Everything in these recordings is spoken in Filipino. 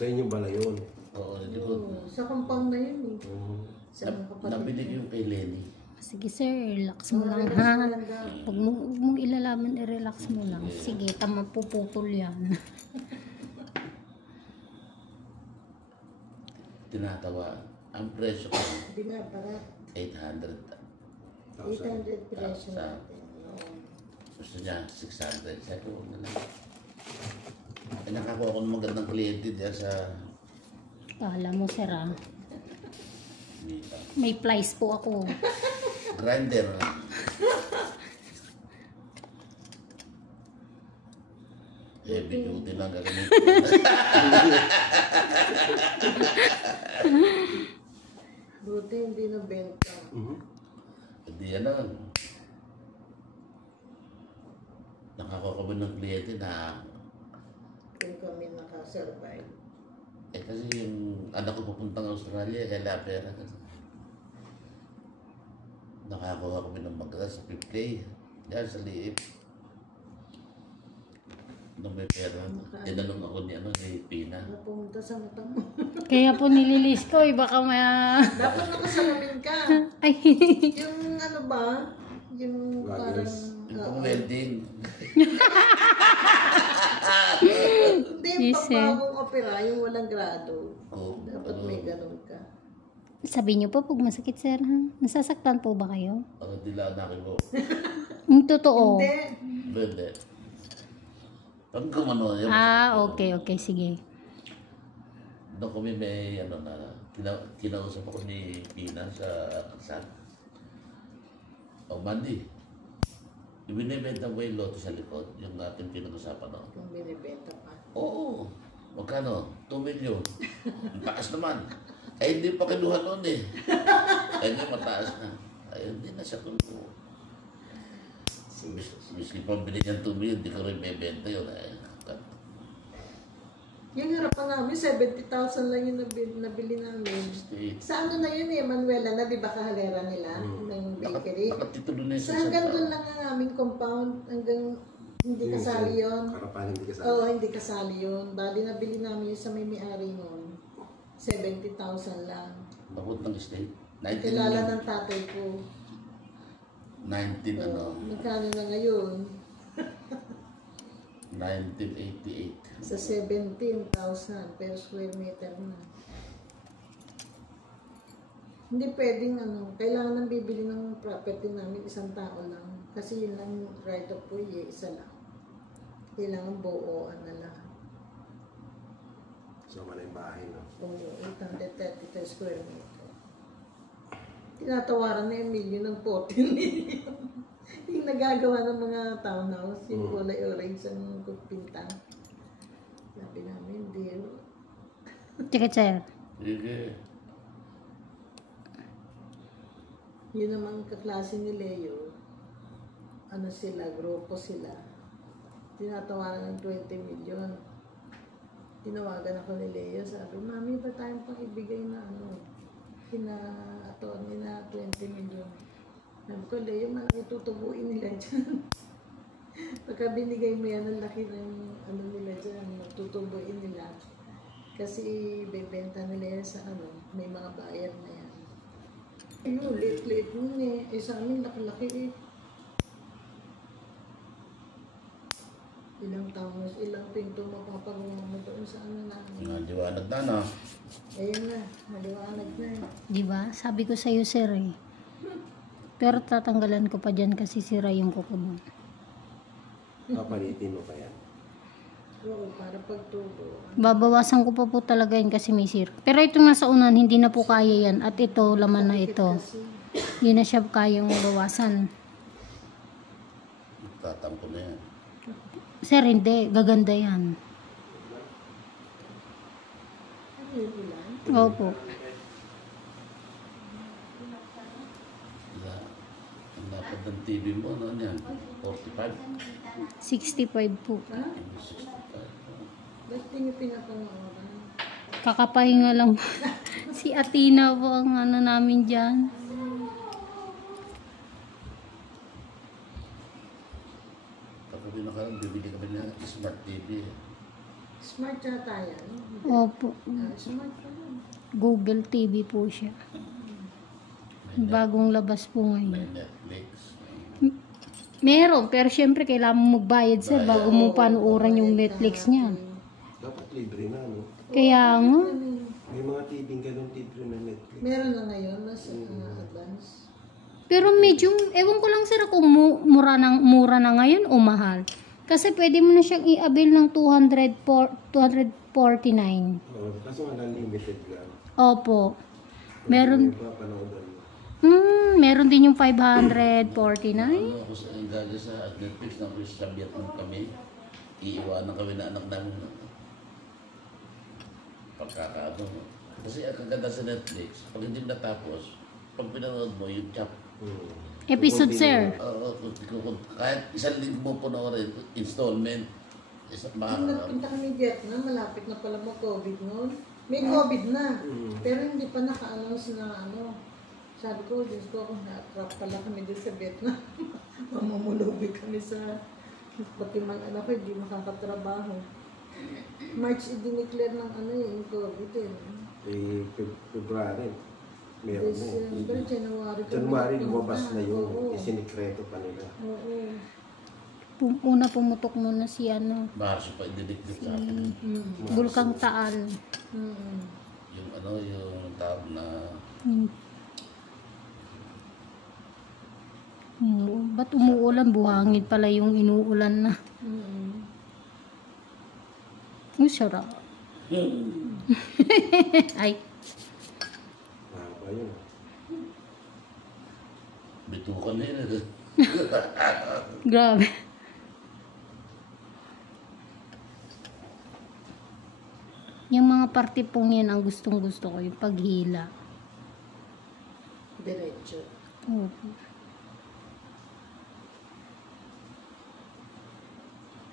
Sa inyo bala yun? Oo, likod. Sa compound na yun eh. Sa mga kapatid. Nabili ko yung kay Lenny. Sige sir, relax mo lang ha. Huwag mong ilalaman, i-relax mo lang. Sige, tama puputol yan. Tinatawa. Ang presyo ko, Hindi nga para 800. 800 presyo Sa- natin. Oo. Gusto niya, 600. Sabi ko, huwag na lang. Eh, nakakuha ko ng magandang kliyente diyan sa Kala mo sir ha. Mita. May plies po ako. Grinder. Heavy duty lang gagamitin. Buti hindi na benta. Hindi yan lang. Nakakuha kami ng kliyente na Kung kami nakasurvive. kasi yung anak ko pupuntang Australia, kaya pera kasi. Nakakuha kami ng magras sa Piplay. Yan sa liip. Nung may pera, tinanong ako ni Pina. Pumunta sa mata mo. Kaya po nililis ko, baka may... Dapat nakasalamin ka. Ay, Yung ano ba? Yung parang... Yung pang welding. Hindi, Yes, eh. pagbagong opera, yung walang grado. Oo. Dapat may ganun ka. sabi niyo po pag masakit sir ha. Nasasaktan po ba kayo? Dilanakin ko. Yung totoo. Hindi. Hindi. Pag kumano, yun. Okay, sige. Doon kami may, kinausap ako ni Pina sa Aksan. O, Mandy. Ibinibenta mo yung loto sa likod, yung ating pinag-usapan, no? Kung binibenta pa. Oo. Magkano? 2 million. Ang taas naman. Eh, hindi pa kinuha noon eh. Eh, hindi mataas na. Ay, hindi na siya tulpo. Miski pa bili niyang 2 million, hindi ko rin may benta yun. Yung harapan namin, 70,000 lang yung nabili namin. Sa ano na yun eh, Manuela na, di ba kahalera nila ng bakery? Nakatitulo na yun So hanggang doon lang ang aming compound, hanggang hindi kasali yun. Harapan hindi kasali. Oo, hindi kasali yun. Bali, nabili namin yung sa may-ari nun. 70,000 lang. Bakit ng estate? 19 Kilala ng tatay ko. 19 ano? Magkano na ngayon? 1988. Sa 17,000 per square meter na. Hindi pwedeng kailangan nang bibili ng property namin isang tao lang. Kasi yun lang right of way isa lang. Kailangan buuan na lahat. So, wala yung bahay, no? Oo, 832 square meter. Tinatawaran na yung million ng 14 million. Yung nagagawa ng mga townhouse, yung kulay orange ang pinta. Sabi namin, deal. Sige sir. Sige. Yun naman kaklase ni Leo. Ano sila, grupo sila. Tinatawaran ng 20 million. Tinawagan ako ni Leo, sabi, Mami, ba tayong pang ibigay na kina-attorney na 20 million? Sabi ko, Leo, malaki tutubuin nila dyan. Pagka binigay mo yan, ang laki ng nila dyan, tutubuin nila. Kasi bebenta nila yan sa may mga buyer na yan. Ayun, late nun eh. Sa amin, laki-laki eh. Ilang taon, ilang pinto mapapagawa mo doon sa namin. Nadiwanag na, no? Ayun na, maliwanag na eh. Di ba? Sabi ko sa'yo sir eh. Pero tatanggalan ko pa dyan kasi sira yung kuko doon. Papalitin mo pa yan. Oo, para pagtubo. Babawasan ko pa po talaga yun kasi may sira. Pero ito nasa unan, hindi na po kaya yan. At ito, laman na ito. Hindi na siya kayang bawasan. Tatampo na yan. Sir, hindi. Gaganda yan. Ano yun ulan? Opo. Ang lapad ng TV mo, ano yan? 45? 65 po. Ha? 65. Ba't di nyo pinapanood? Kakapahinga lang. Si Athena po ang namin dyan. Pagkabi na kalang, bibili kami ng Smart TV. Smart yata yan. Opo. Smart pa yun. Google TV po siya. Bagong labas po May ngayon. Netflix. Meron, pero syempre kailangan mo magbayad sir bago mo panuoran yung Netflix niya. Dapat libre na, no? Kaya nga, May mga TV ganun libre na Netflix. Meron na ngayon, mas advance. pero medyo, ewan ko lang sir kung mura na ngayon o mahal. Kasi pwede mo na siyang i-avail ng 249. Oh, kaso nga unlimited lang. Opo. Meron, Yung papanoodan mo. meron din yung 549. Ano ako sa gaga sa Netflix na ako sa Vietnam kami. Iiwanan kami na anak namin. Pagkakaano. Kasi ang kaganda sa Netflix, pag hindi natapos, pag pinanood mo yung chap, Episode sir. kahit isang linggo mo po na rin, installment, Nung nagpunta kami Vietnam, malapit na pala mag-COVID noon. May COVID na. Pero hindi pa naka-announce na ano. Sabi ko, Diyos ko, kung na-attract pala kami dito sa Vietnam. Mamamulubi kami sa pati man anak ko, hindi makakatrabaho. March, i-declare ng ano yung COVID eh. February. Meron na. December, January. January, lumabas na yun. Oo. Isinikreto pa nila. Oo. Una pumutok muna si ano, Marso pa ididikdik sa akin. Bulkang Taal. Yung ano, yung tawag na Ba't umuulan? Buhangin pala yung inuulan na. Sarap. Ay, Mahaba yun. bitukan na yun. grabe. Yung mga parte pong yan ang gustong gusto ko, yung paghila. Diretso. Opo.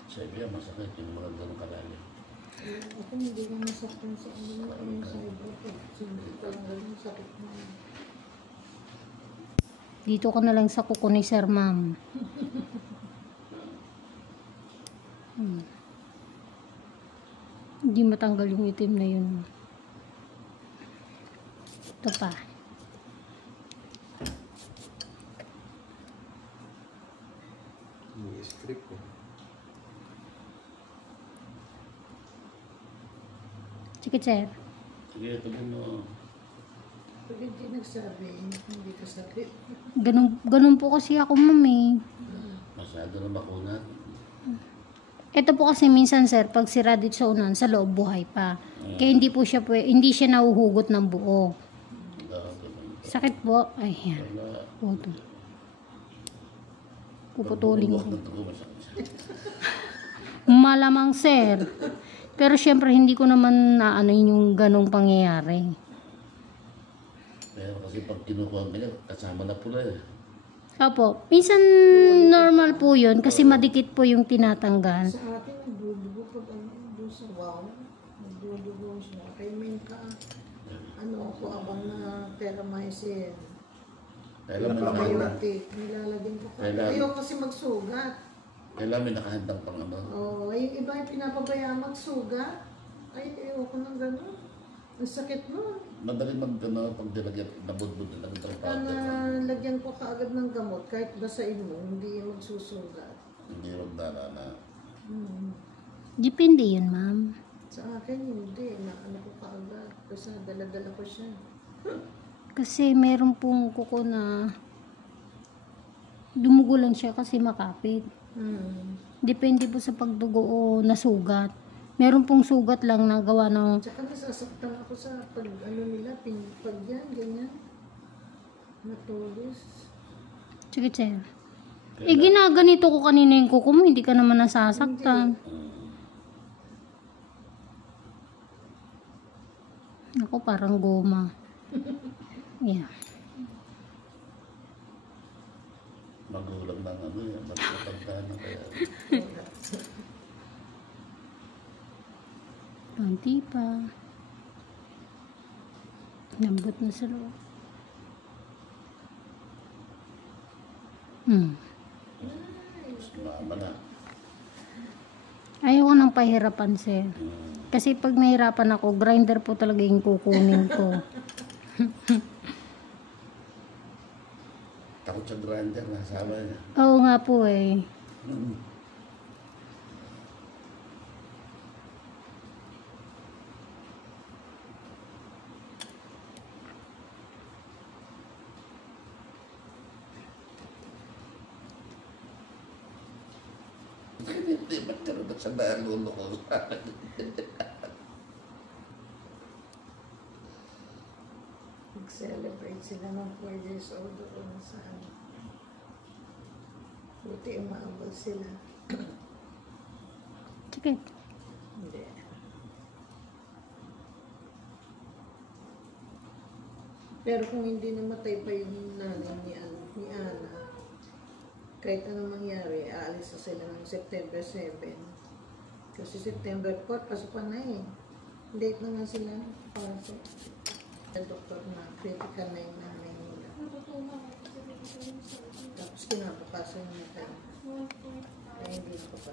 Sa iba, masakit yung mga ganun kalalim. Ako hindi ko masaktan sa ano yung sa iba ko. Parang ganun sakit mo. Dito ka na lang sa kuko ni Sir Ma'am. Hindi matanggal yung itim na yun. Ito pa. Yung script ko. Sige, Sir. Sige, ito mo. Pag hindi nagsabi, hindi ka sakit. Ganun po kasi ako, Ma'am eh. Masyado na makunat. Ito po kasi minsan sir, pag sira dito sa unan, sa loob buhay pa. Kaya hindi po siya hindi siya nahuhugot ng buo. Sakit po. Ay, yan. Puto. Puputulin ko. Malamang sir. Pero syempre hindi ko naman na ano yung ganong pangyayari. Pero kasi pag kinukuha ka niya, kasama na pula eh. Opo. Minsan normal po yun kasi madikit po yung tinatanggal. Sa akin, nagdudugo pag ano, doon sa wow. Nagdudugo siya. Kay main ka, ano ako, abang na teramycin. Kailan may Biotic. Nilalagyan ko pa. Kailan? Ayaw kasi magsugat. kailan may nakahandang pang ano. Oo, yung iba yung pinapabayaan magsugat. Ay, ayoko ng gano'n. Ang sakit nun. Madaling mag-ano, pag nilagyan, nabudbud na lang itong powder. Lagyan ko kaagad ng gamot, kahit basain mo, hindi yung magsusugat. Hindi magdala. Depende yun, ma'am. Sa akin, hindi. Ano ko kaagad. Kasi dala-dala ko siya. Kasi meron pong kuko na dumugo lang siya kasi makapit. Depende po sa pagdugo o nasugat. Meron pong sugat lang na gawa ng... Tsaka nasasaktan ako sa pag ano nila, pag yan, ganyan. Matulis. Sige, sir. Ginaganito ko kanina yung kuko mo, hindi ka naman nasasaktan. Ako parang goma. Yeah. Magulang ng ano yan, matanda na kaya. Panti pa. Lambot na sa loob. Sumama na. Ayaw ko ng pahirapan, sir. Kasi pag nahirapan ako, grinder po talaga yung kukunin ko. Takot sa grinder, nasama niya. Oo nga po eh. Hindi, ba't ka naman sa lolo ko sa akin? Mag-celebrate sila ng 4 years old doon sa ano. Buti umaabot sila. Sige. Hindi. Pero kung hindi namatay pa yung nanay ni Ana, kahit anong mangyari, aalis na sila ng September 7. Kasi September 4, pasukan na eh. Late na nga sila para sa doktor na critical na yung nanay nila. Tapos kinabukasan na tayo. Ay, hindi ko pa.